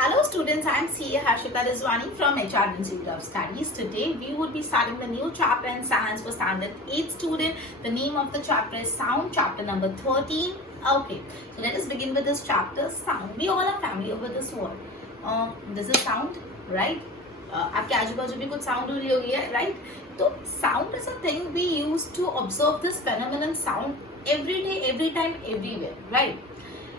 Hello students, I am CA Harshita Rizwani from HR Institute of Studies. Today we would be starting the new chapter in science for standard 8 student. The name of the chapter is sound, chapter number 13. Okay, so let us begin with this chapter, sound. We all are familiar with this word. This is sound, right? आपके आजू बाजू भी कुछ sound हो रही होगी है, right? तो sound is a thing we use to observe this phenomenon sound every day, every time, everywhere, right?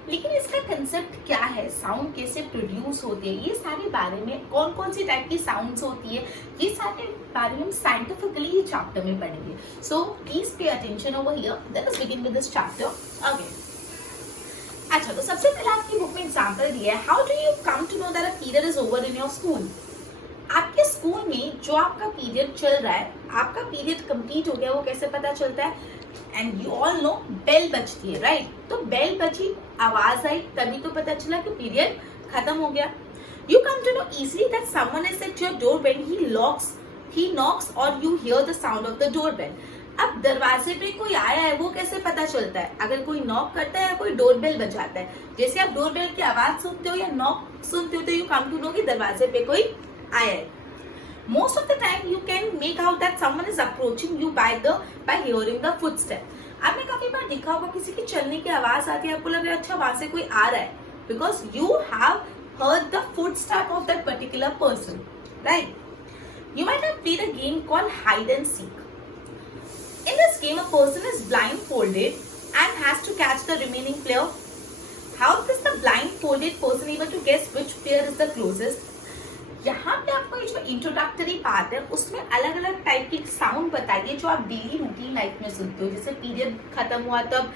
लेकिन इसका कंसेप्ट क्या है, साउंड कैसे प्रोड्यूस होती है, ये सारे बारे में, कौन कौन सी टाइप की साउंड्स होती है, ये सारे बारे में हम साइंटिफिकली ये चैप्टर में पढ़ेंगे. So please pay attention over here. Late us begin with this chapter. Okay, अच्छा, तो सबसे पहले आपकी बुक में एग्जांपल दिया है. How do you come to know that a period is over in your school? आपके स्कूल में जो आपका पीरियड चल रहा है, आपका पीरियड कंप्लीट हो गया, वो कैसे पता चलता है? And you all know, bell बजती है, राइट? तो बेल बजी, आवाज आई, तभी तो पता चला कि पीरियड खत्म हो गया. You come to know easily that someone is at your door when he knocks और you hear the sound of the doorbell. अब दरवाजे पे कोई आया है, वो कैसे पता चलता है? अगर कोई नॉक करता है या कोई डोर बेल बजाता है, जैसे आप डोर बेल की आवाज सुनते हो या नॉक सुनते हो, तो यू कम टू नो कि दरवाजे पे कोई आया है. Most of the time you can make out that someone is approaching you by hearing the footstep. आपने काफी बार देखा होगा किसी की चलने की आवाज आती है, आपको लग रहा है अच्छा वहां से कोई आ रहा है, because you have heard the footstep of that particular person, right? You might have played a game called hide and seek. In this game, a person is blindfolded and has to catch the remaining player. How is the blindfolded person able to guess which player is the closest? यहाँ पे आपको ये जो introductory part है, उसमें अलग अलग type की साउंड बताइए जो आप डेली रूटीन लाइफ में सुनते हो. जैसे पीरियड खत्म हुआ तब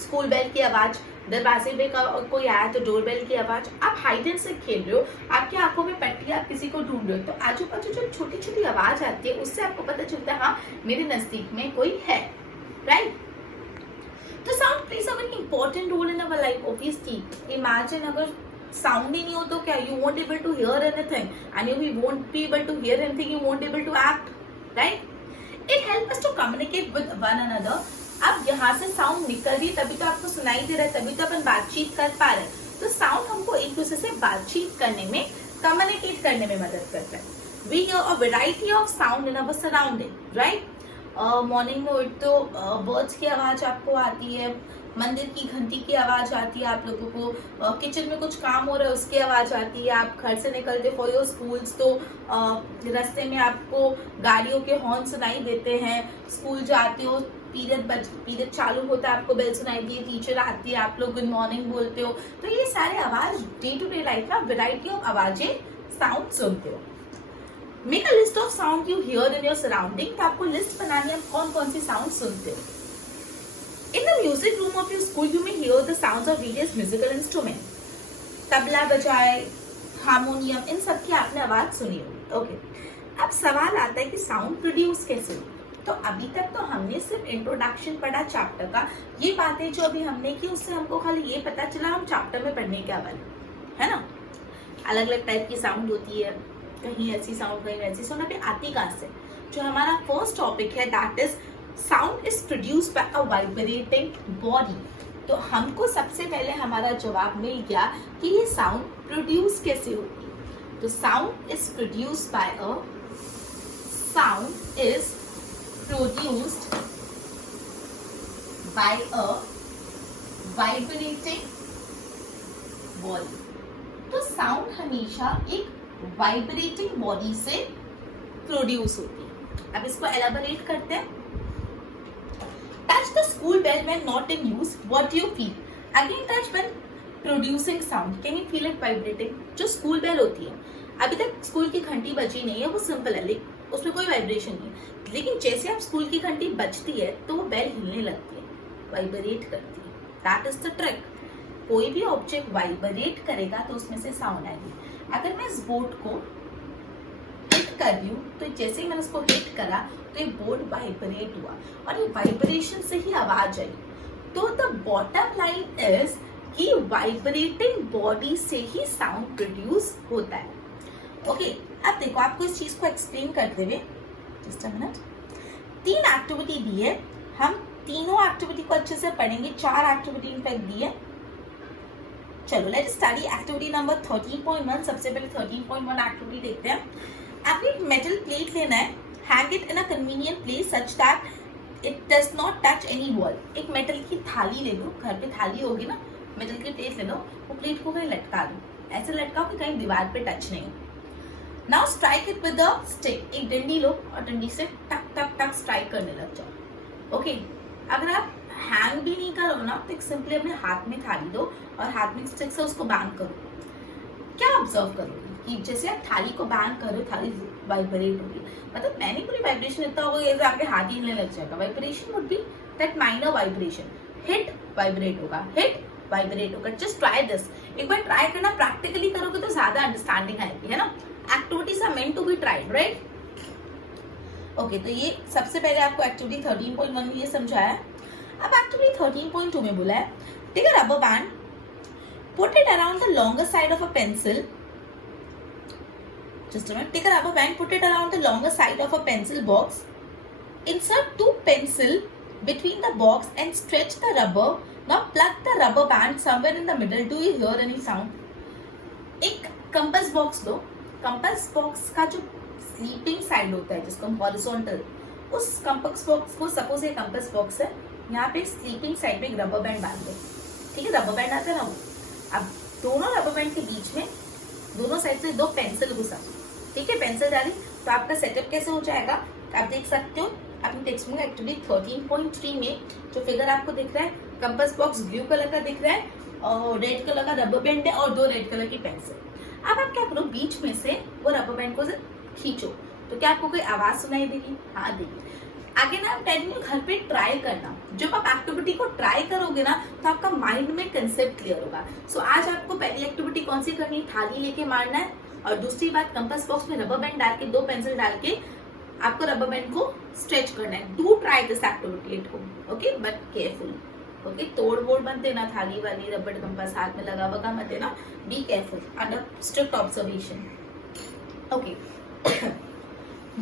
स्कूल बेल की आवाज, दरवाजे पे कोई आया तो डोर बेल की आवाज. आप हाइड एंड सीक खेल रहे हो, आपकी आंखों में पट्टी, आप किसी को ढूंढ रहे हो, तो आजू बाजू जो छोटी छोटी आवाज आती है उससे आपको पता चलता है हाँ मेरे नजदीक में कोई है, राइट? तो sound plays a very important role in our life. Obviously imagine अगर साउंड ही नहीं हो तो क्या, you won't able to hear anything, and you won't be able to hear anything, you won't able to act, right? It help us to communicate with one another. अब यहाँ से sound निकल रही, तभी तो आपको सुनाई दे रहा है, तभी तो अपन बातचीत कर पा रहे हैं. तो साउंड हमको एक दूसरे से बातचीत करने में, कम्युनिकेट करने में मदद करता है. We hear a variety of sound in our surrounding, right? Morning में उठ तो बर्ड्स की आवाज आपको आती है, मंदिर की घंटी की आवाज आती है, आप लोगों को किचन में कुछ काम हो रहा है उसकी आवाज आती है, आप घर से निकलते फॉर योर स्कूल्स तो रास्ते में आपको गाड़ियों के हॉर्न सुनाई देते हैं. स्कूल जाते हो, पीरियड चालू होता है, आपको बेल सुनाई दी, टीचर आती है, आप लोग गुड मॉर्निंग बोलते हो. तो ये सारे आवाज डे टू डे लाइफ में वेराइटी ऑफ आवाजें, साउंड सुनते हो. Make a list of sound you here in your surrounding. तो आपको लिस्ट बनानी है कौन कौन सी साउंड सुनते हो. In the music room of your school, you may hear the sounds of various musical instruments. Tabla बजाए, हारमोनियम, इन सब की आपने आवाज सुनी होगी. ओके, अब सवाल आता है कि साउंड प्रोड्यूस कैसे हो. तो अभी तक तो हमने सिर्फ इंट्रोडक्शन पढ़ा चैप्टर का. ये बातें जो अभी हमने की उससे हमको खाली ये पता चला हम चैप्टर में पढ़ने क्या वाले, है ना? अलग अलग टाइप की साउंड होती है, कहीं ऐसी साउंड कहीं वैसी साउंड. अभी आती कहाँ से? जो हमारा फर्स्ट टॉपिक है that is sound is produced bye a vibrating body. तो हमको सबसे पहले हमारा जवाब मिल गया कि ये साउंड प्रोड्यूस कैसे होती है. तो sound is produced bye a vibrating body. तो साउंड हमेशा एक वाइब्रेटिंग बॉडी से प्रोड्यूस होती है. अब इसको एलाबोरेट करते हैं. Touch the school bell when not in use. What do you feel? Again, touch when producing sound. Can you feel it vibrating? जो स्कूल बेल होती है, अभी तक स्कूल की घंटी बजी नहीं है, वो सिंपल है, लेकिन उसमें कोई वाइब्रेशन नहीं है. लेकिन जैसे आप स्कूल की घंटी बजती है तो वो बेल हिलने लगती है, वाइब्रेट करती है. That is the trick. कोई भी ऑब्जेक्ट वाइब्रेट करेगा तो उसमें से साउंड आएगी. अगर मैं इस बोर्ड को हिट कर रही हूँ तो जैसे ही मैंने उसको हिट करा तो ये बोर्ड वाइब्रेट हुआ और ये वाइब्रेशन से ही आवाज आई. तो द बॉटम लाइन इज कि वाइब्रेटिंग बॉडी से ही साउंड प्रोड्यूस होता है. ओके, अब देखो आपको इस चीज को एक्सप्लेन करते हुए, जस्ट अ मिनट. 3 एक्टिविटी दी है, हम तीनों एक्टिविटी को अच्छे से पढ़ेंगे. 4 एक्टिविटी इनफैक्ट दी है. चलो लेट्स स्टडी एक्टिविटी नंबर 13.1. सबसे पहले 13.1 एक्टिविटी देखते हैं. आपको एक मेटल प्लेट लेना है, hang it in a convenient place such that it does not touch any wall. एक मेटल की थाली ले लो, घर पे थाली होगी ना, मेटल की प्लेट ले लो, वो प्लेट को कहीं लटका दो, ऐसे लटकाओ कि कहीं दीवार पे टच नहीं हो. Now strike it with a stick. एक डंडी लो और डंडी से टक टक टक स्ट्राइक करने लग जाओ. ओके, अगर आप हैंग भी नहीं करो ना तो सिंपली अपने हाथ में थाली दो और हाथ में स्टिक से उसको बैंग करो. क्या ऑब्जर्व करोगे कि जैसे आप थाली को बैंग करो, थाली वाइब्रेट होगी. मतलब मैंने पूरी वाइब्रेशन इतना होगा जैसे आपके हाथ ही हिलने लग जाएगा. Vibration would be that minor vibration. Hit vibrate होगा, हिट वाइब्रेट होगा. Just try this. एक बार ट्राई करना, प्रैक्टिकली करोगे तो ज्यादा अंडरस्टैंडिंग आएगी, है ना. Activities are meant to be tried, right. Okay, तो ये सबसे पहले आपको एक्टिविटी 13.1 में ये समझाया. अब एक्टिविटी 13.2 में बोला है take a rubber band, put it around the longer side of a pencil. Just a minute. Take a rubber band, put it around the longer side of a pencil box. Insert two pencil between the box and stretch the rubber. Now plug the rubber band somewhere in the middle. Do you hear any sound? एक compass box लो. Compass box का जो sleeping side होता है जिसको हम horizontal, उस compass box को, suppose ये कंपास बॉक्स है, यहाँ पे स्लीपिंग साइड में एक रबर बैंड बांध दो. ठीक है, रबर बैंड आता है ना वो. अब दोनों रबर बैंड के बीच में दोनों साइड से दो पेंसिल घुसा. ठीक है, पेंसिल डाली तो आपका सेटअप कैसे हो जाएगा आप देख सकते हो अपनी टेक्स्ट बुक एक्टिविटी 13.3 में. जो फिगर आपको दिख रहा है, कंपास बॉक्स ब्लू कलर का दिख रहा है और रेड कलर का रबर बैंड है और दो रेड कलर की पेंसिल. अब आप क्या करो, बीच में से वो रबर बैंड को खींचो तो क्या आपको कोई आवाज सुनाई देगी? हाँ देगी. आगे ना टेलिंग यू घर पे ट्राई करना. जब आप एक्टिविटी को ट्राई करोगे ना तो आपका माइंड में कंसेप्ट क्लियर होगा. सो आज आपको पहली एक्टिविटी कौन सी करनी है, थाली लेके मारना है. और दूसरी बात, कंपास बॉक्स में रबर बैंड डाल के दो पेंसिल डाल के आपको रबर बैंड को स्ट्रेच करना है. Do try this activity at home, okay, but careful. Okay, तोड़ बोड़ मत देना, थाली वाली रबर कंपास हाथ में लगा वगा मत देना. Be careful, under strict observation. Okay,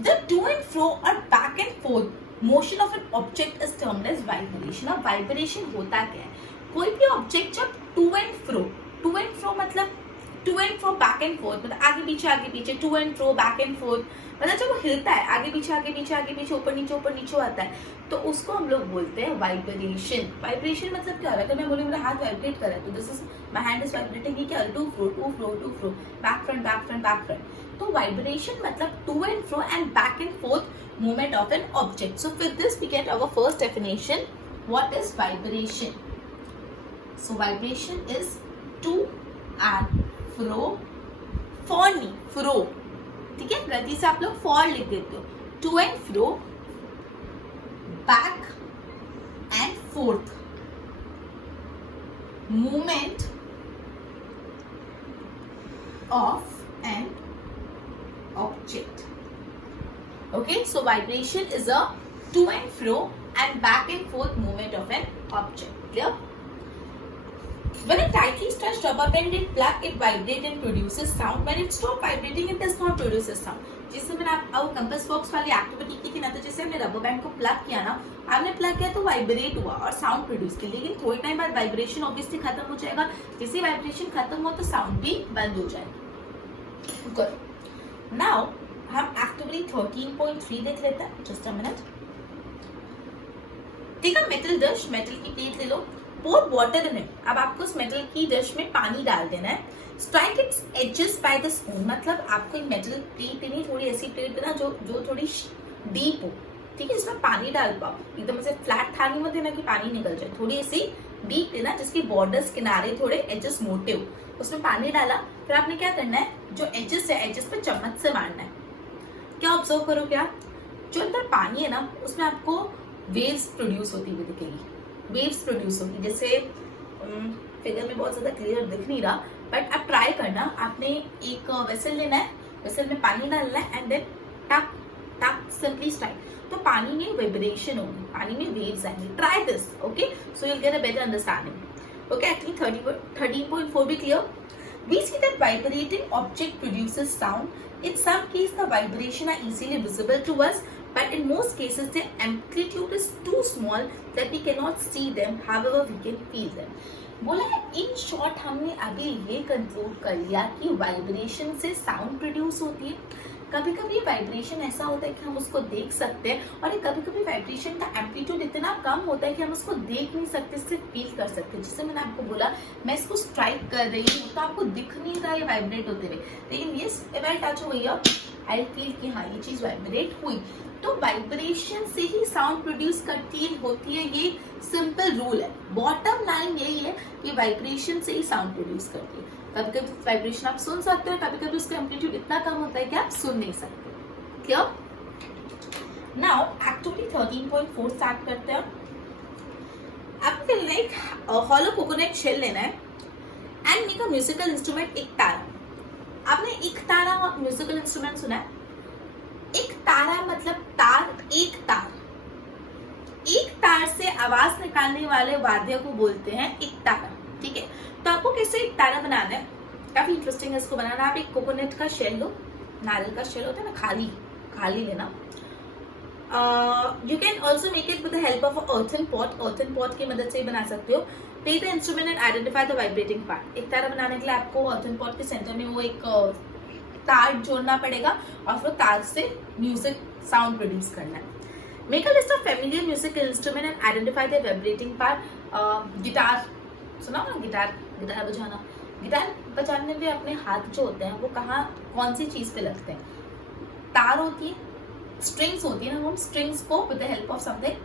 the to and fro or back and forth motion of an object is termed as vibration. अब वाइब्रेशन होता क्या है? कोई भी ऑब्जेक्ट जब टू एंड फ्रो मतलब to and fro, back and forth मतलब आगे पीछे, to and fro, back and forth मतलब जब वो हिलता है आगे पीछे, ऊपर नीचे आता है, तो उसको हम लोग बोलते हैं वाइब्रेशन. वाइब्रेशन मतलब क्या हो रहा है? अगर मैं बोलूँ मेरा हाथ वाइब्रेट कर रहा है तो this is my hand is vibrating. ये क्या है? To fro, back front. तो वाइब्रेशन मतलब to and fro and back and forth movement of an object. So with this we get our first definition. What is vibration? So vibration is to and fro, for नहीं fro. ठीक है, गलती से आप लोग for लिख देते हो. To and fro, back and forth movement of an object. Okay, so vibration is a to and fro and back and forth movement of an object. Clear? When a tightly stretched rubber band is plugged, it vibrates and produces sound. When it stops vibrating, it does not produce a sound. जिससे मैंने आप compass box वाली activity की थी ना, तो जैसे हमने रबर बैंड को प्लग किया ना, आपने प्लग किया तो वाइब्रेट हुआ और साउंड प्रोड्यूस की. लेकिन थोड़े टाइम बाद वाइब्रेशन ऑब्वियसली खत्म हो जाएगा. जैसे वाइब्रेशन खत्म हो तो साउंड भी बंद हो जाएगा. गुड. नाउ हम एक्टिविटी 13.3 देख लेते हैं. Just a minute. Take a metal dish, metal की प्लेट ले लो. पोर वाटर इन इट. अब आपको उस मेटल की डिश में पानी डाल देना है. Strike its edges by the spoon. मतलब आपको एक मेटल प्लेट लेनी, थोड़ी ऐसी प्लेट देना जो थोड़ी डीप हो. ठीक है, जिसमें पानी डाल पाओ. एकदम से फ्लैट थाली मत देना कि पानी निकल जाए. थोड़ी ऐसी डीप लेना जिसकी बॉर्डर्स, किनारे थोड़े एजेस मोटे हो. उसमें पानी डाला, फिर आपने क्या करना है, जो एजेस है एजेस पे चम्मच से मारना है. क्या ऑब्जर्व करो, क्या जो अंदर पानी है ना उसमें आपको वेव्स प्रोड्यूस होती हुई दिखेगी. वेव्स प्रोड्यूस होगी. जैसे फिगर में बहुत ज्यादा क्लियर दिख नहीं रहा, बट आप ट्राई करना. आपने एक वेसल लेना है, वेसल में पानी डालना है एंड देन टक टक सिंपली स्ट्राइक. तो पानी में वाइब्रेशन होगी, पानी में वेव्स आएंगी. Try this, okay, so you'll get a better understanding. Okay, actually 13.4 be clear. We see that vibrating object produces sound. In some case, the vibration are easily visible to us, but in most cases their amplitude is too small that we cannot see them, however we can feel them. बोला है in short हमने अभी ये conclude कर लिया कि vibration से sound produce होती है। कभी कभी वाइब्रेशन ऐसा होता है कि हम उसको देख सकते हैं, और कभी कभी वाइब्रेशन का एम्पलीट्यूड इतना कम होता है कि हम उसको देख नहीं सकते, सिर्फ फील कर सकते हैं। जैसे मैंने आपको बोला मैं इसको स्ट्राइक कर रही हूँ तो आपको दिख नहीं रहा ये वाइब्रेट होते हुए, लेकिन ये if I touch over here I feel कि हाँ ये चीज वाइब्रेट हुई। तो वाइब्रेशन से ही साउंड प्रोड्यूस करती होती है, ये सिंपल रूल है। बॉटम लाइन यही है कि वाइब्रेशन से ही साउंड प्रोड्यूस करती है। कभी कभी वाइब्रेशन आप सुन सकते हो, कभी कभी उसका एम्पलीट्यूड इतना कम होता है कि आप सुन नहीं सकते। क्लियर? नाउ एक्टिविटी 13.4 स्टार्ट करते हैं। आपको लाइक हॉलो कोकोनट शेल लेना है and make a musical instrument एक तारा। आपने एक तारा म्यूजिकल इंस्ट्रूमेंट सुना है? एक तारा मतलब तार, एक तार। एक तार से आवाज निकालने वाले वाद्य को बोलते हैं एक तारा। ठीक है, तो आपको कैसे एक तारा बनाना है, काफी इंटरेस्टिंग है इसको बनाना। आप एक कोकोनट का शेल लो, नारियल का शेल होता है ना, खाली लेना। You can also make it with the help of earthen pot. Earthen pot की मदद से ही बना सकते हो। Play the instrument and identify the vibrating part. एक तारा बनाने के लिए आपको अर्थन पॉट के सेंटर में वो एक तार जोड़ना पड़ेगा और फिर तार से म्यूजिक साउंड प्रोड्यूस करना है। Make a list of familiar music instrument and identify the vibrating part. Guitar सुना ना, गिटार बजाना। गिटार बजाने में अपने हाथ जो होते हैं वो कौन सी चीज पे लगते हैं? तार होती है, स्ट्रिंग्स होती है ना, हम स्ट्रिंग्स को with the help of something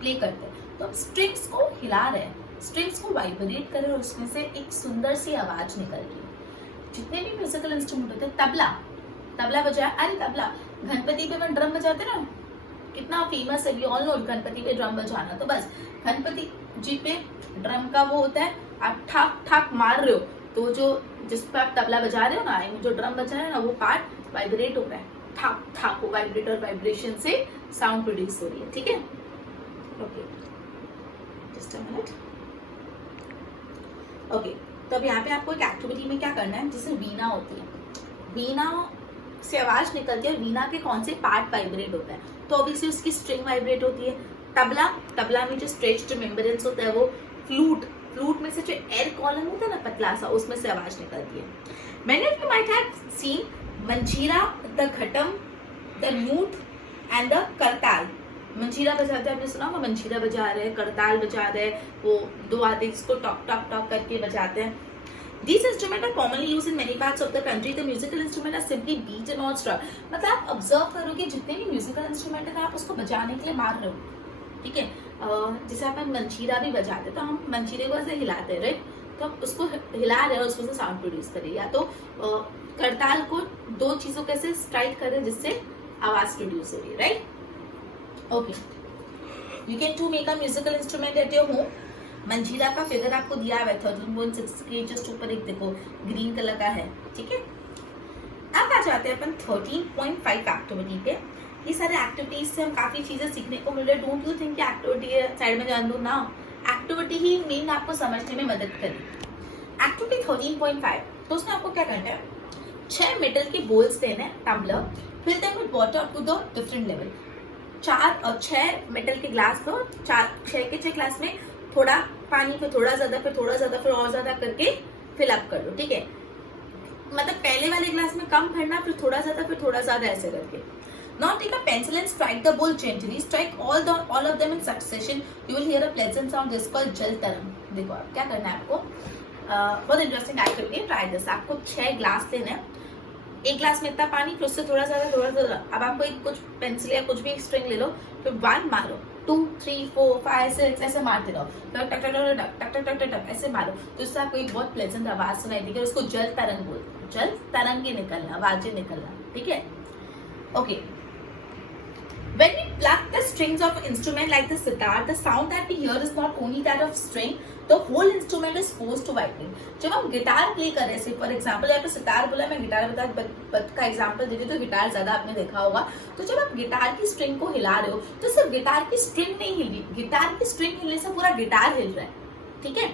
play करते हैं। तो हम स्ट्रिंग्स को हिला रहे हैं, स्ट्रिंग्स को वाइब्रेट कर रहे हैं और उसमें से एक सुंदर सी आवाज निकल रही है। जितने भी म्यूजिकल इंस्ट्रूमेंट होते हैं, तबला बजाया, अरे तबला गणपति पे ड्रम बजाते ना, कितना फेमस है, वी ऑल नो गणपति पे ड्रम बजाना। तो बस गणपति जी पे ड्रम का वो होता है, आप ठाक ठाक मार रहे हो तो जो जिस पे आप तबला बजा रहे हो ना, जो ड्रम बजा रहे हो ना, वो पार्ट वाइब्रेट हो रहा है, ठाक ठाक वो वाइब्रेटर वाइब्रेशन से साउंड प्रोड्यूस हो रही है। ठीक है, okay, just a minute. Okay, तो अब यहाँ पे आपको एक एक्टिविटी में क्या करना है, जैसे वीणा होती है, वीणा से आवाज निकलती है, वीणा के कौन से पार्ट वाइब्रेट होता है? तो ऑब्वियसली उसकी स्ट्रिंग वाइब्रेट होती है। तबला में जो स्ट्रेच्ड मेम्ब्रेन्स होता है वो, फ्लूट में से जो एयर कॉलम होता है ना पतला सा, उसमें से आवाज निकलती है। Many of you might have seen मंजीरा, the ghatam, the lewd and the करताल। मंजीरा बजाते हैं, आपने सुना होगा, मंजीरा बजा रहे हैं, करताल बजा रहे हैं, वो दो आते इसको टॉक टॉक टॉक करके बजाते हैं। These instruments are commonly used in many parts of the country. The musical instruments are simply beat and not struck. मतलब आप ऑब्जर्व करोगे जितने भी म्यूजिकल इंस्ट्रूमेंट है आप उसको बजाने के लिए मार रहे हो। ठीक है, जैसे आप मंजीरा भी बजाते तो हम मंजीरे को ऐसे हिलाते हैं, राइट? तो हम उसको हिला रहे हैं और उसमें से साउंड प्रोड्यूस करें, या तो करताल को दो चीजों कैसे स्ट्राइक करें जिससे आवाज प्रोड्यूस हो रही है, right? Okay, you can to make a musical instrument at your home. Manjira का फिगर आपको दिया हुआ है 13.6 के जस्ट ऊपर एक देखो ग्रीन कलर का है। ठीक है, अब आ जाते हैं अपन 13.5 एक्टिविटी पे। ये सारे एक्टिविटीज से हम काफी चीजें सीखने को मिल रही है। Don't you think activity side में जान दो ना, एक्टिविटी ही मेन आपको समझने में मदद करेगी। एक्टिविटी 13.5, तो उसमें आपको क्या करना है, 6 मेटल के बोल्स लेने हैं, tumbler, fill them with water to the different level. 4 और 6 मेटल के ग्लास लो, 6 के 6 ग्लास में थोड़ा पानी, फिर थोड़ा ज्यादा, फिर थोड़ा ज्यादा, फिर और ज्यादा करके फिल अप कर लो। ठीक है, मतलब पहले वाले ग्लास में कम भरना, फिर थोड़ा ज्यादा, फिर थोड़ा ज्यादा, ऐसे करके। Now take a pencil and strike the bowl gently. Strike all of them in succession. You will hear a pleasant sound. This is called जल तरंग। देखो आप क्या करना है आपको, बहुत इंटरेस्टिंग एक्टिविटी है, ट्राई दिस। आपको 6 ग्लास लेना है, एक ग्लास में इतना पानी, फिर उससे थोड़ा ज्यादा। अब आपको एक कुछ पेंसिल या कुछ भी एक स्ट्रिंग ले लो, फिर 1 मारो, 2 3 4 5 6 ऐसे मारते रहो, टक टक टक टक टक टक टक ऐसे मारो, तो इससे आपको एक बहुत प्लेजेंट आवाज सुनाई देगी। उसको जल तरंग बोलते हैं, जल तरंग ही निकलना, आवाजें निकलना। ठीक है, okay. When we pluck the strings of an instrument like the sitar, the sound that we hear is not only that of string, the whole instrument is forced to vibrate. जब हम गिटार प्ले कर रहे हैं, for example यहाँ पे सितार बोला, मैं guitar का एग्जाम्पल दे रही, तो गिटार ज्यादा आपने देखा होगा। तो जब आप गिटार की स्ट्रिंग को हिला रहे हो तो सिर्फ गिटार की स्ट्रिंग नहीं हिल रही, गिटार की स्ट्रिंग हिलने से पूरा गिटार हिल रहा है। ठीक है,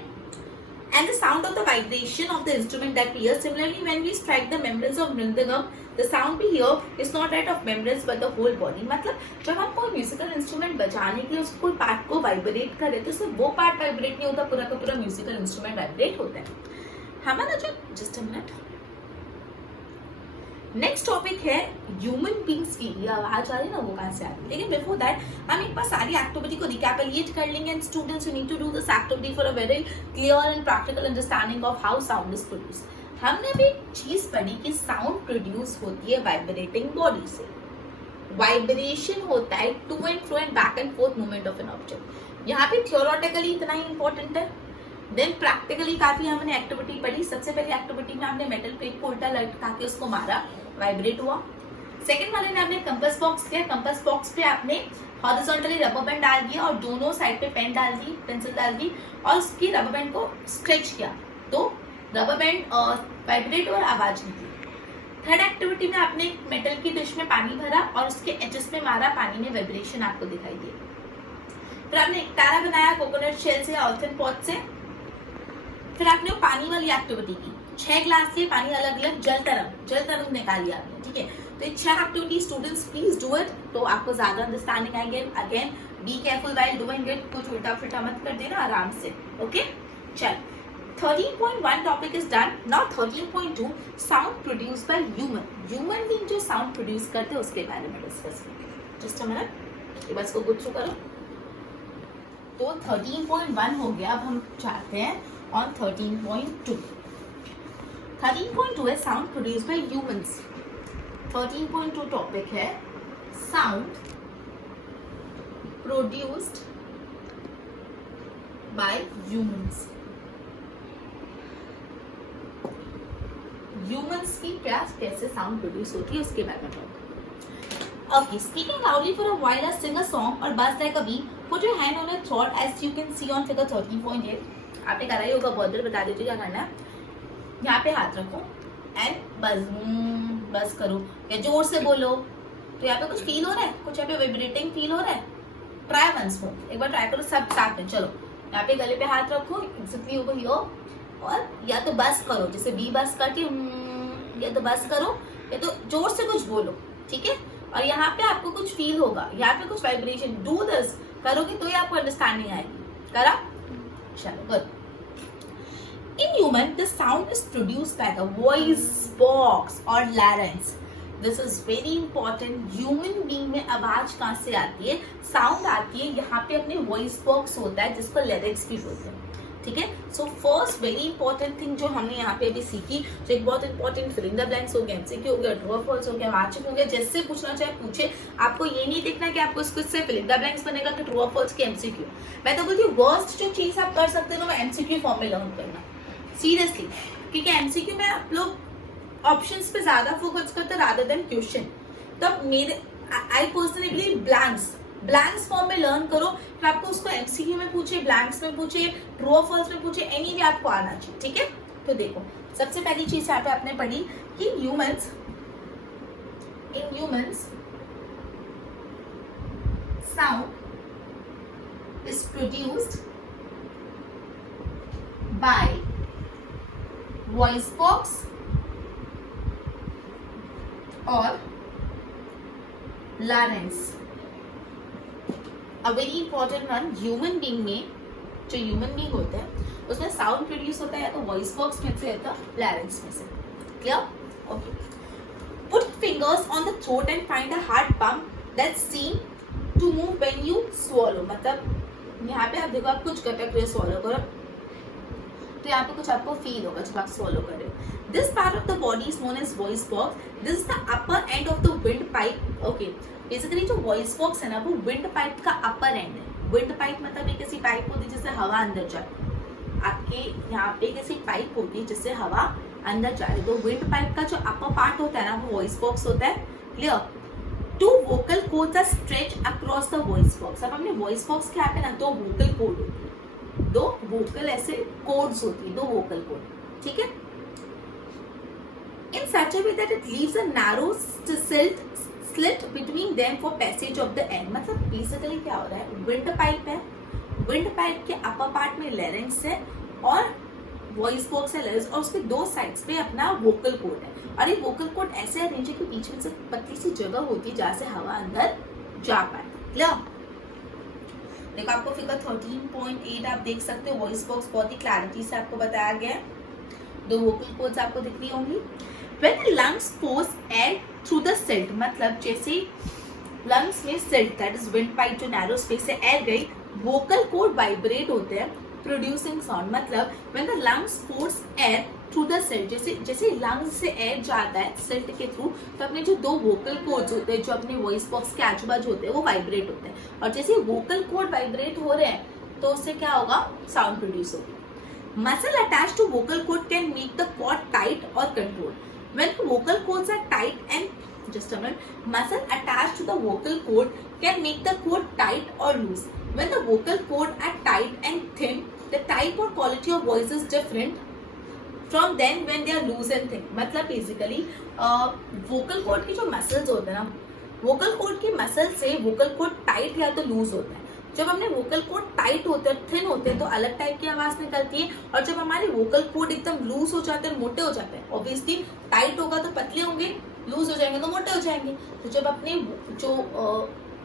and the sound of the vibration of the instrument that we hear. Similarly, when we strike the membranes of mridangam, the sound we hear is not that of membranes but the whole body. मतलब जब हम कोई musical instrument बजाने के लिए उसको कोई part को वाइब्रेट करे तो सिर्फ वो पार्ट वाइब्रेट नहीं होता, पूरा का पूरा म्यूजिकल इंस्ट्रूमेंट वाइब्रेट होता है. हमारा जो just a minute next topic है ह्यूमन बींग्स की ये आवाज आ रही है ना, वो कहाँ से आ रही है. लेकिन बिफोर दैट हम एक बार सारी एक्टिविटी को रिकैपिटुलेट कर लेंगे. And students you need to do this activity for a very clear and practical understanding of how sound is produce. हमने अभी एक चीज पढ़ी कि साउंड प्रोड्यूस होती है वाइब्रेटिंग बॉडी से. वाइब्रेशन होता है to and fro and back and forth movement of an object. यहाँ पे थियोरेटिकली इतना ही इंपॉर्टेंट है. देन प्रैक्टिकली काफी हमने एक्टिविटी पढ़ी. सबसे पहली एक्टिविटी में हमने मेटल प्लेट को उल्टा लटका के उसको मारा, वाइब्रेट हुआ. सेकंड वाले ने आपने कंपास बॉक्स किया. कंपास बॉक्स पे आपने हॉरिजॉन्टली रबर बैंड डाल दिया और दोनों साइड पे पेन डाल दी, पेंसिल डाल दी और उसकी रबर बैंड को स्ट्रेच किया तो रबर बैंड वाइब्रेट और आवाज निकली. थर्ड एक्टिविटी में आपने एक मेटल की डिश में पानी भरा और उसके एजेस में मारा, पानी में वाइब्रेशन आपको दिखाई दी. फिर आपने एक तारा बनाया कोकोनट शेल से या ऑर्थन पॉट से. फिर आपने वो पानी वाली एक्टिविटी की. 6 ग्लास लिए पानी अलग अलग जल तरंग निकाली आपने. ठीक है, तो ये 6 activity students please do it, तो आपको ज्यादा अंडरस्टैंडिंग आएगी. Again be careful while doing it, कुछ उल्टा फुल्टा मत कर देना, आराम से. ओके चल 13.1 topic is done. Now 13.2 sound produce by human being जो साउंड प्रोड्यूस करते हैं उसके बारे में डिस्कस करेंगे. जस्ट अ मिनट, ये बस को गुड थ्रू करो. तो 13.1 हो गया. अब हम चाहते हैं on 13.2. 13.2 है sound produce by humans. 13.2 topic है sound produced by humans. Humans की क्या कैसे साउंड प्रोड्यूस होती है उसके बारे में. Okay, speaking loudly for a while as sing a song or buzz like a bee. Put your hand on your throat as you can see on figure 13.8. आपने करा ही होगा, बहुत देर बता दीजिए क्या करना है. यहाँ पे हाथ रखो एंड बस करो या जोर से बोलो. तो यहाँ पे कुछ फील हो रहा है, कुछ यहाँ पे वाइब्रेटिंग फील हो रहा है. ट्राई वंस मोर, एक बार ट्राई करो सब साथ में. चलो यहाँ पे गले पे हाथ रखो एक्जेक्टली ओवर हियर और या तो बस करो जैसे बी बस करती, या तो बस करो या तो जोर से कुछ बोलो. ठीक है, और यहाँ पे आपको कुछ फील होगा, यहाँ पे कुछ वाइब्रेशन. डू दिस, करोगे तो ही आपको अंडरस्टैंडिंग आएगी. करा, चलो good. In human, the sound is produced by the voice box or larynx. This is very important. Human being में आवाज कहाँ से आती है, साउंड आती है यहाँ पे अपने वॉइस बॉक्स होता है जिसको larynx भी बोलते हैं. ठीक है, so first very important thing जो हमने यहाँ पे अभी सीखी, जो एक बहुत important fill in the blanks हो गया, एमसीक्यू हो गया, ट्रू और फॉल्स हो गया, वाचक हो गया. जैसे पूछना चाहे पूछे. आपको ये नहीं देखना कि आपको इससे फिल इन द ब्लैंक्स बनेगा कि ट्रू और फॉल्स के एमसीक्यू. मैं तो बोलती हूँ वर्स्ट जो चीज आप कर सकते हो वो एमसीक्यू फॉर्म में लर्न करना. सीरियसली, क्योंकि एमसीक्यू में आप लोग ऑप्शंस पे ज्यादा फोकस करते रादर देन क्वेश्चन. तब मेरे I personally believe blanks form में लर्न करो. फिर आपको उसको एमसीक्यू में पूछे, ब्लैंक्स में पूछे, ट्रू और फॉल्स में पूछे, एनी भी आपको आना चाहिए. ठीक है, तो देखो सबसे पहली चीज यहाँ पे आपने पढ़ी कि in humans sound is produced by voice box और larynx. A very important one, human being में जो ह्यूमन बीइंग होता है उसमें साउंड प्रोड्यूस होता है या तो वॉइस बॉक्स में से या तो लारेंस में से. Clear? Okay. Put fingers on the throat and find a hard pump that seem to move when you swallow. मतलब यहाँ पे आप देखो, आप कुछ करते हुए स्वॉलो करो तो यहाँ पे कुछ आपको फील होगा जब आप स्वॉलो कर रहे हो. This part of the body is known as voice box. This is the upper end of the wind pipe. Okay, basically जो वॉइस बॉक्स है ना वो विंड पाइप का अपर एंड है. विंड पाइप मतलब एक ऐसी पाइप होती है जिससे हवा अंदर जाए. आपके यहाँ पे एक ऐसी पाइप होती है जिससे हवा अंदर जाए. तो विंड पाइप का जो अपर पार्ट होता है ना वो वॉइस बॉक्स होता है. Clear? 2 vocal cords are stretched across the voice box. अब हमने वॉइस बॉक्स क्या है ना, 2 vocal cord होती है, 2 vocal ऐसे कोड्स होती है, 2 vocal cord. ठीक है, in such a way that it leaves a narrow slit between them for passage of the air. मतलब बेसिकली क्या हो रहा है, विंड पाइप है, विंड पाइप के अपर पार्ट में लैरिंक्स है और वॉइस बॉक्स है लेयर्स और उसके दो साइड्स पे अपना वोकल कॉर्ड है और ये वोकल कॉर्ड ऐसे अरेंज है कि बीच में से पतली सी जगह होती है जहाँ से हवा अंदर जा पाए। क्लियर? देखो आपको फिगर 13.8 आप देख सकते हो, वॉइस बॉक्स बहुत ही क्लैरिटी से आपको बताया गया है। दो वोकल कॉर्ड्स आपको दिख रही होंगी। When the lungs force air through the silt, मतलब जैसे लंग्स में silt that is wind pipe जो नैरो स्पेस से एयर गई, वोकल कॉर्ड वाइब्रेट होते हैं प्रोड्यूसिंग साउंड। मतलब when the lungs force air through the silt, जैसे लंग्स से एयर जाता है सिल्ट के थ्रू, तो अपने जो दो वोकल कॉर्ड्स होते हैं जो अपने वॉइस बॉक्स के आजू बाजू होते हैं वो वाइब्रेट होते हैं और जैसे वोकल कॉर्ड वाइब्रेट हो रहे हैं तो उससे क्या होगा, साउंड प्रोड्यूस होगी। Muscle attach to vocal cord can make the cord tight और control. When vocal cords are tight and just a minute, muscle attached to the vocal cord can make the cord tight or loose. When the vocal cord are tight and thin, the type or quality of voice is different from then when they are loose and thin. मतलब basically vocal cord की जो muscles होते हैं ना, vocal cord की muscle से vocal cord tight या तो loose होता है। जब हमने वोकल कॉर्ड टाइट होते हैं, थिन होते हैं तो अलग टाइप की आवाज निकलती है और जब हमारे वोकल कॉर्ड एकदम लूज हो जाते हैं, मोटे हो जाते हैं, ऑब्वियसली टाइट होगा तो पतले होंगे, लूज हो जाएंगे तो मोटे हो जाएंगे। तो जब अपने जो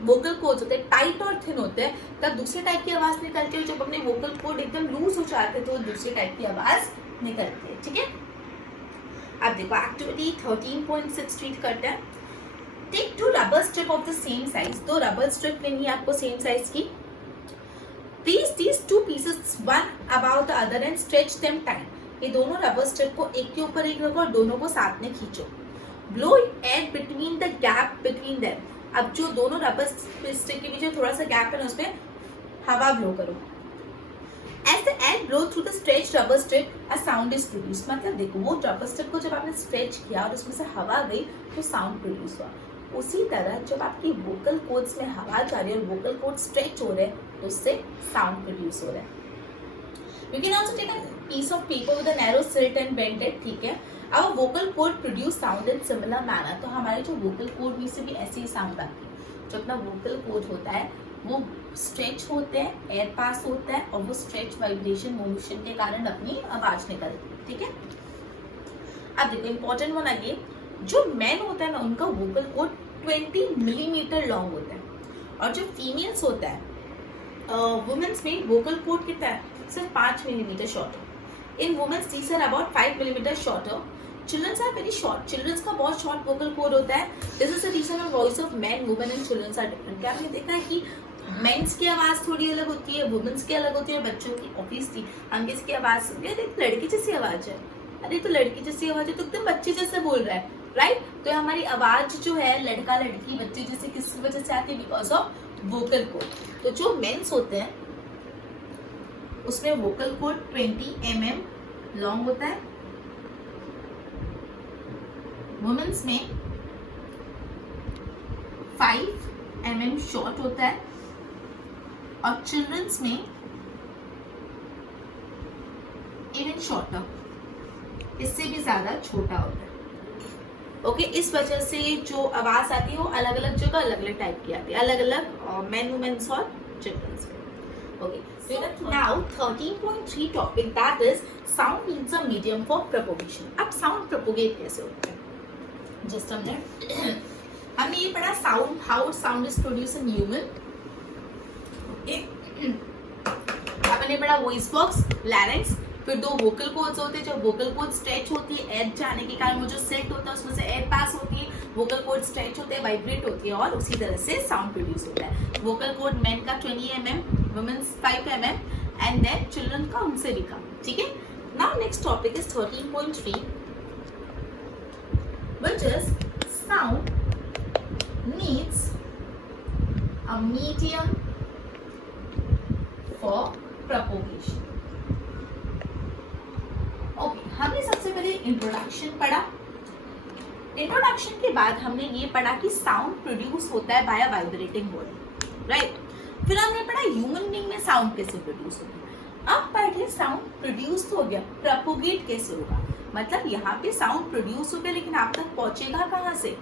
वोकल कॉर्ड्स होते हैं टाइट और थिन होते हैं तब दूसरे टाइप की आवाज निकलती है। जब अपने वोकल कॉर्ड एकदम लूज हो जाते हैं तो दूसरे टाइप की आवाज निकलती है। ठीक है, अब देखो एक्टिविटी 13.6 ट्रीट करते हैं। Take two rubber strip of the same size, दो रबर स्ट्रिप लेनी है आपको सेम साइज की। Place these two pieces one about the other and stretch them tight. ये दोनों रबर स्ट्रिप को एक के ऊपर एक रखो और दोनों को साथ में खींचो। Blow air between the gap between them. अब जो दोनों रबर स्ट्रिप के बीच थोड़ा सा गैप है उसमें हवा ब्लो करो। As the air blow through the stretched rubber strip, a sound is produced। मतलब देखो वो रबर स्ट्रिप को जब आपने स्ट्रेच किया और उसमें से हवा गई तो साउंड प्रोड्यूस हुआ। उसी तरह जब आपकी वोकल कॉर्ड्स में हवा जा रही है और वोकल कॉर्ड स्ट्रेच हो रहे हैं तो उससे साउंड प्रोड्यूस हो रहा है। You can also take a piece of paper with a narrow slit and bend it। ठीक है, our vocal cord produce sound in similar manner। तो हमारे जो वोकल कॉर्ड में से भी ऐसे ही साउंड आती है। जो अपना वोकल कॉर्ड होता है वो स्ट्रेच होते हैं, एयर पास होता है और वो स्ट्रेच वाइब्रेशन मोशन के कारण अपनी आवाज निकलती है। ठीक है, अब देखो इंपॉर्टेंट वन आगे, जो मैन होता है ना उनका वोकल कॉर्ड 20 मिलीमीटर लॉन्ग होता है और जो फीमेल्स होता है वुमेन्स में वोकल कॉर्ड कितना है, सिर्फ 5 millimetre shorter. In women's these are about 5 millimetre shorter. Childrens are very short, childrens का बहुत शॉर्ट वोकल कॉर्ड होता है। This is the reason of voice of man, women and childrens are different. क्या आपने देखा है कि मेंस की आवाज थोड़ी अलग होती है, वुमेन्स की अलग होती है, बच्चों की ऑब्वियसली हम किसकी आवाज, लड़की जैसी आवाज है, अरे तो लड़की जैसी आवाज है तो एकदम बच्चे जैसे बोल रहा है, राइट। तो हमारी आवाज जो है लड़का लड़की बच्चे जैसे किस वजह से आती है, बिकॉज ऑफ वोकल कॉर्ड। तो जो मेंस होते हैं उसमें वोकल कॉर्ड 20 mm लॉन्ग होता है, वुमेन्स में 5 mm शॉर्ट होता है और चिल्ड्रंस में इवन शॉर्टर, इससे भी ज्यादा छोटा होता है। ओके, इस वजह से जो आवाज आती है वो अलग अलग जगह अलग अलग टाइप की आती है, अलग अलग मेन वुमेन्स और चिल्ड्रंस में। Okay, so now 13.3 topic that is sound needs a medium for propagation. अब साउंड प्रोपोगेट कैसे होता है, जस्ट अ मिनट। हमने ये पढ़ा sound, how sound is produce in human. हमने पढ़ा वॉइस बॉक्स, लैरिंक्स, फिर दो वोकल कॉर्ड्स होते हैं। जब वोकल कॉर्ड स्ट्रेच होती है एयर जाने के कारण वो जो सेट होता है उसमें से एयर पास होती है, वोकल कॉर्ड स्ट्रेच होते हैं, वाइब्रेट होती है और उसी तरह से साउंड प्रोड्यूस होता है। वोकल कॉर्ड मेन का 20 mm, women's 5 mm and then children का उनसे भी कम। ठीक है, now next topic is 13.3 which is sound needs a medium for propagation. Okay, हमने सबसे पहले इंट्रोडक्शन पढ़ा। इंट्रोडक्शन के बाद हमने ये पढ़ा कि साउंड प्रोड्यूस होता है बाय वाइब्रेटिंग बॉडी, राइट। फिर हमने पढ़ा ह्यूमन बीइंग में साउंड कैसे प्रोड्यूस होता है। अब पढ़े साउंड प्रोड्यूस हो गया, प्रोपोगेट कैसे होगा। मतलब यहाँ पे साउंड प्रोड्यूस हो गया लेकिन आप तक पहुंचेगा कहाँ से।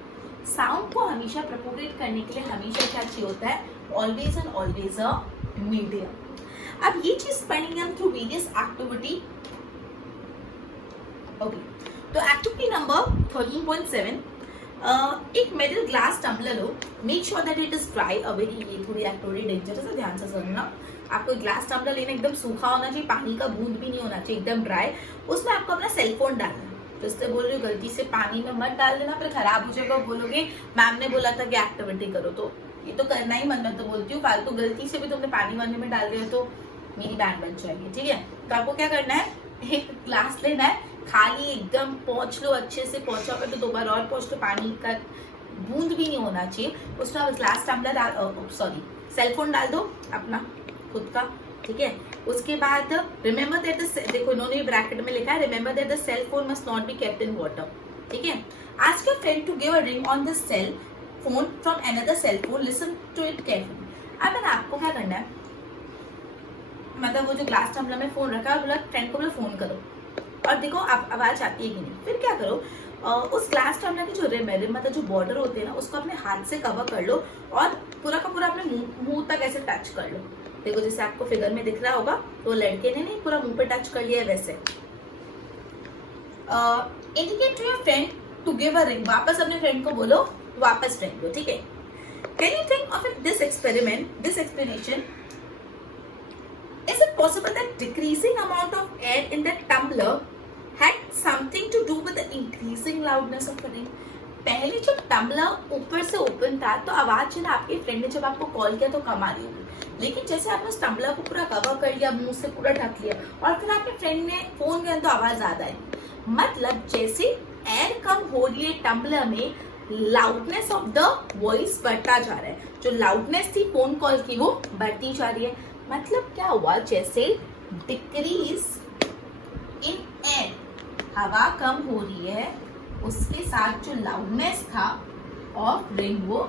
साउंड को हमेशा प्रोपोगेट करने के लिए हमेशा क्या चाहिए होता है, always and always a medium. अब ये चीज पढ़ेंगे हम थ्रू वेरियस एक्टिविटी ओके, तो एक्टिविटी नंबर 13.7, एक मेटल ग्लास टम्बलर लो, make sure that it is dry. अवेरी ये थोड़ी एक्टिविटी डेंजरस है, ध्यान से सुनना। आपको ग्लास टम्बलर लेना एकदम सूखा होना चाहिए, पानी का बूंद भी नहीं होना चाहिए, एकदम ड्राई। उसमें आपको अपना सेलफोन डालना है। तो इससे बोल रही हूँ गलती से पानी में मत डाल देना, फिर खराब हो जाएगा। बोलोगे मैम ने बोला था कि एक्टिविटी करो, तो ये तो करना ही मन में, तो बोलती हूँ फालतू गलती से भी तुमने पानी वानी में डाल दिया तो मेरी बैंड बन जाएगी, ठीक है। तो आपको क्या करना है, एक ग्लास लेना है, खाली एकदम पोंछ लो, अच्छे से पोंछा कर तो 2 बार और पोंछ लो, पानी का बूंद भी नहीं होना चाहिए। उसमें ग्लास टम्बलर सेलफोन डाल दो अपना खुद का, ठीक है। उसके बाद रिमेंबर दैट देखो इन्होंने ब्रैकेट में लिखा है, remember that the cell phone must not be kept in water, ठीक है। Ask your friend to give a ring on this cell phone from another cell phone, listen to it carefully. अब आपको क्या करना है, मतलब वो जो ग्लास टम्बलर में फोन रखा है, बोला फ्रेंड को बोला फोन करो, और देखो आप आवाज आती है कि नहीं। फिर क्या करो, उस ग्लास टम्बलर की जो रिम है, मतलब जो बॉर्डर होते हैं ना, उसको अपने हाथ से कवर कर लो और पूरा का पूरा अपने मुंह तक ऐसे टच कर लो। देखो जैसे आपको फिगर में दिख रहा होगा, तो लड़के ने नहीं पूरा मुंह पे टच कर लिया है वैसे। Indicate to your friend to give a ring, वापस अपने फ्रेंड को बोलो वापस रिंग दो, ठीक है। Can you think of this experiment, this explanation, is it possible that decreasing amount of air in that tumbler had something to do with the increasing loudness of the ring? पहले जब tumbler ऊपर से open था तो आवाज ना आपके friend ने जब आपको कॉल किया तो कम आ रही होगी, लेकिन जैसे आपने उस टम्बलर को पूरा कवर कर लिया, मुंह से पूरा ढक लिया और फिर आपके फ्रेंड ने फोन किया तो आवाज ज्यादा आई। मतलब जैसे एयर कम हो रही है टम्बलर में, लाउडनेस ऑफ द वॉइस बढ़ता जा रहा है, जो लाउडनेस थी फोन कॉल की वो बढ़ती जा रही है। मतलब क्या हुआ, जैसे डिक्रीज इन एयर, हवा कम हो रही है, उसके साथ जो लाउडनेस था ऑफ रिंग वो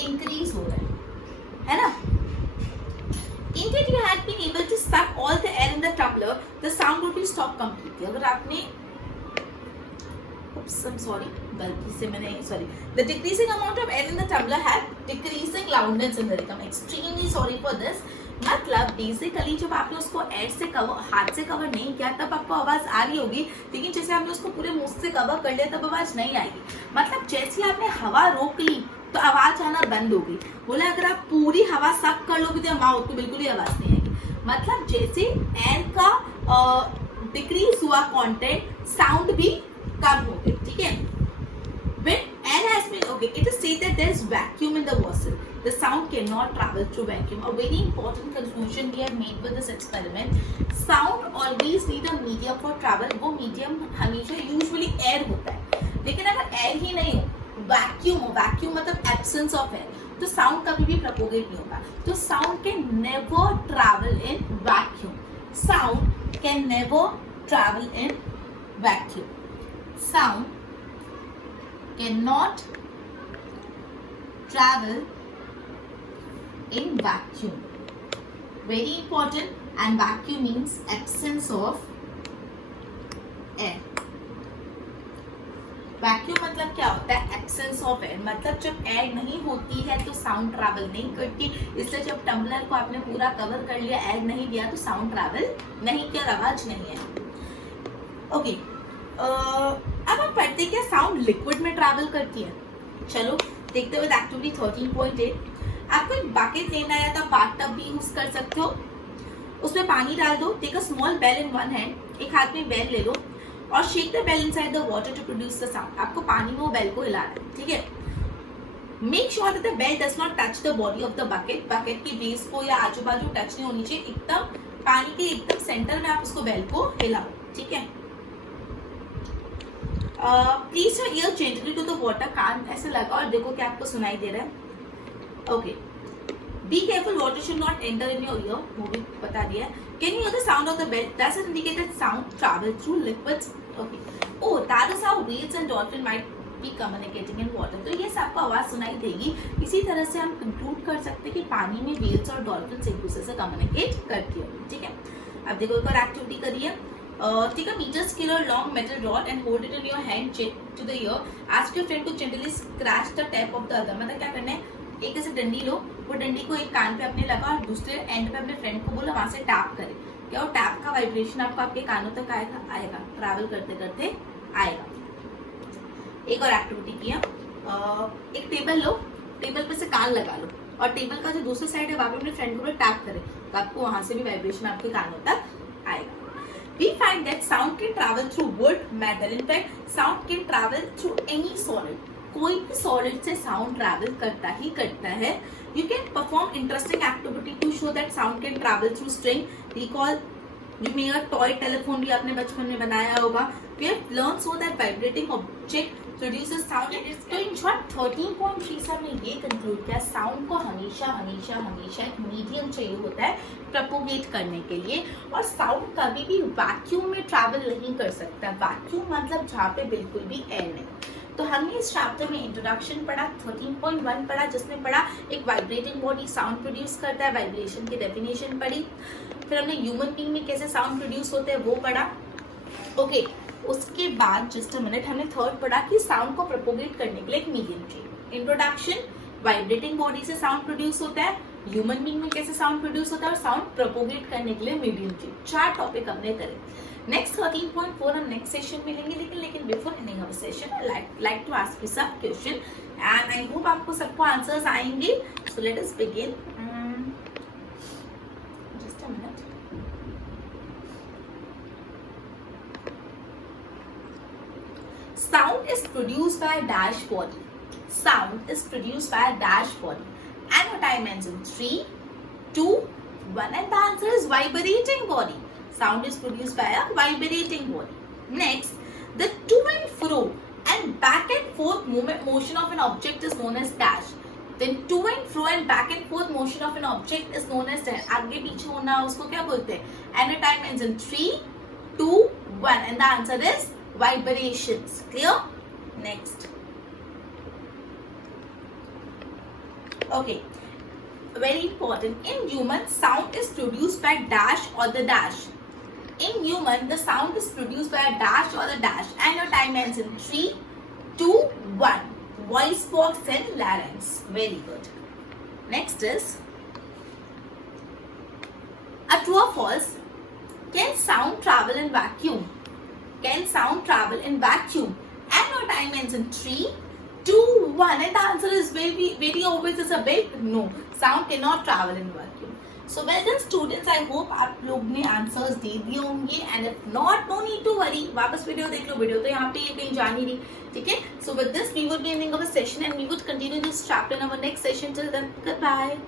इंक्रीज हो रहा है ना। Indeed you had been able to suck all the air in the tumbler, the sound would be stopped completely. अगर आपने गलती से मैंने the decreasing amount of air in the tumbler had decreasing loudness in the rhythm. Extremely sorry for this. मतलब basically जब आपने उसको air से कवर, हाथ से कवर नहीं किया तब आपको आवाज आ रही होगी, लेकिन जैसे आपने उसको पूरे मुंह से कवर कर लिया तब आवाज नहीं आएगी। मतलब जैसे आपने हवा रोक ली तो आवाज आना बंद होगी। बोले अगर आप पूरी हवा सक कर लोगे तो माउथ तो बिल्कुल ही आवाज नहीं आएगी। मतलब जैसे एयर का डिक्रीज हुआ कंटेंट, साउंड भी कम हो गए, ठीक है। When air has been it is said that there is vacuum in the vessel. The sound cannot travel through vacuum. A very important conclusion we have made with this experiment. Sound always need a medium for travel. वो medium हमेशा usually air होता है, लेकिन अगर air ही नहीं हो, vacuum हो, vacuum मतलब absence of air, तो sound कभी भी propagate नहीं होगा। तो sound can never travel in vacuum. Sound can never travel in vacuum. Sound cannot travel in vacuum. Very important. And vacuum means absence of air. Vacuum मतलब क्या होता है, एब्सेंस ऑफ एयर। मतलब जब एयर नहीं होती है तो साउंड ट्रैवल नहीं करती, इसलिए जब टम्बलर को आपने पूरा कवर कर लिया, एयर नहीं दिया तो साउंड ट्रैवल नहीं किया, आवाज नहीं है। ओके, अब हम पढ़ते क्या साउंड लिक्विड में ट्रैवल करती है। चलो देखते हुए एक्टिविटी 13.8। आपको एक बकेट लेना है तो बाथटब भी यूज कर सकते हो, उसमें पानी डाल दो, take a small bell in one hand, एक हाथ में बेल ले लो और shake the bell inside the water to produce the sound. आपको पानी में वो बेल को हिलाना है, ठीक है। Make sure that the bail does not touch the body of the bucket, bucket की बेस को या आजू बाजू टच नहीं होनी चाहिए, एकदम पानी के एकदम सेंटर में आप उसको बेल को हिलाओ, ठीक है। Please your ear gently to the water, कान ऐसे लगा और देखो कि आपको सुनाई दे रहा है। Okay, be careful, water should not enter in your year, वो भी बता दिया है। Can you hear the sound of the bell? Does it indicate that sound travel through liquids? Okay. Oh, that is how whales and dolphin might be communicating in water. तो ये सबको आवाज सुनाई देगी। इसी तरह से हम कंक्लूड कर सकते हैं कि पानी में whales और dolphins एक दूसरे से कम्युनिकेट करती है, ठीक है। अब देखो एक और एक्टिविटी करिए। Take a meter scale or long metal rod and hold it in your hand to the ear. Ask your friend to gently scratch the tip of the other. मतलब क्या करना है, एक ऐसे डंडी लो, वो डंडी को एक कान पे अपने लगा और दूसरे एंड पे अपने फ्रेंड को बोलो वहां से टैप करे। क्या वो टैप का वाइब्रेशन आपको आपके कानों तक आएगा ट्रैवल करते करते आएगा। एक और एक्टिविटी किया, एक टेबल लो, टेबल पे से कान लगा लो और टेबल का जो दूसरी साइड है वहां पे अपने फ्रेंड को टैप करें तो आपको वहां से भी वाइब्रेशन आपके कानों तक आएगा। We find that sound can travel through wood, metal. In fact, sound can travel through any solid. कोई भी solid से sound travel करता ही करता है। You can perform interesting activity to show that sound can travel through string. Recall, you may a toy telephone भी आपने बचपन में बनाया होगा। We have learned so that vibrating object produces sound. तो in short 13.3 से हमने ये conclude किया, sound को हमेशा हमेशा हमेशा एक मीडियम चाहिए होता है प्रोपोगेट करने के लिए, और साउंड कभी भी वैक्यूम में ट्रैवल नहीं कर सकता। वैक्यूम मतलब जहाँ पे बिल्कुल भी एयर नहीं। तो हमने इस चैप्टर में इंट्रोडक्शन पढ़ा, 13.1 पढ़ा जिसमें पढ़ा एक वाइब्रेटिंग बॉडी साउंड प्रोड्यूस करता है, वाइब्रेशन की डेफिनेशन पढ़ी, फिर हमने ह्यूमन बीइंग में कैसे साउंड प्रोड्यूस होते हैं वो पढ़ा। ओके, उसके बाद जस्ट अ मिनट हमने थर्ड पढ़ा कि साउंड को प्रोपोगेट करने के लिए एक मीडियम चाहिए। इंट्रोडक्शन, वाइब्रेटिंग बॉडी से साउंड प्रोड्यूस होता है, ह्यूमन बीइंग में कैसे साउंड प्रोड्यूस होता है, और साउंड प्रोपोगेट करने के लिए मीडियम चाहिए। 4 टॉपिक हमने करे। नेक्स्ट 13.4 हम नेक्स्ट सेशन में लेंगे, लेकिन before ending of session I like to ask you some question and I hope आपको सबको आंसर्स आएंगे। So let us begin. Just a minute. Sound is produced by a dash body. Sound is produced by a dash body. And what I mentioned, 3, 2, 1, and the answer is vibrating body. Sound is produced by a vibrating body. Next, the to and fro and back and forth motion of an object is known as dash. Then to and fro and back and forth motion of an object is known as dash. आगे पीछे होना उसको क्या बोलते हैं? And what I mentioned, 3, 2, 1, and the answer is vibrations. Clear? Next. Okay, very important. In human, sound is produced by dash or the dash. In human, the sound is produced by a dash or the dash. And your time ends in 3, 2, 1. Voice box and larynx. Very good. Next is a true or false. Can sound travel in vacuum? Can sound travel in vacuum? And your time ends in 3, 2, 1, and the answer is very obvious. It's a big no. Sound cannot travel in vacuum. So well done students. I hope आप लोग ने answers दे दिए होंगे, and if not, no need to worry. वापस video देख लो, video तो यहाँ पे कहीं जा नहीं रही, ठीक है? So with this we will be ending of a session and we would continue this chapter in our next session. Till then, goodbye.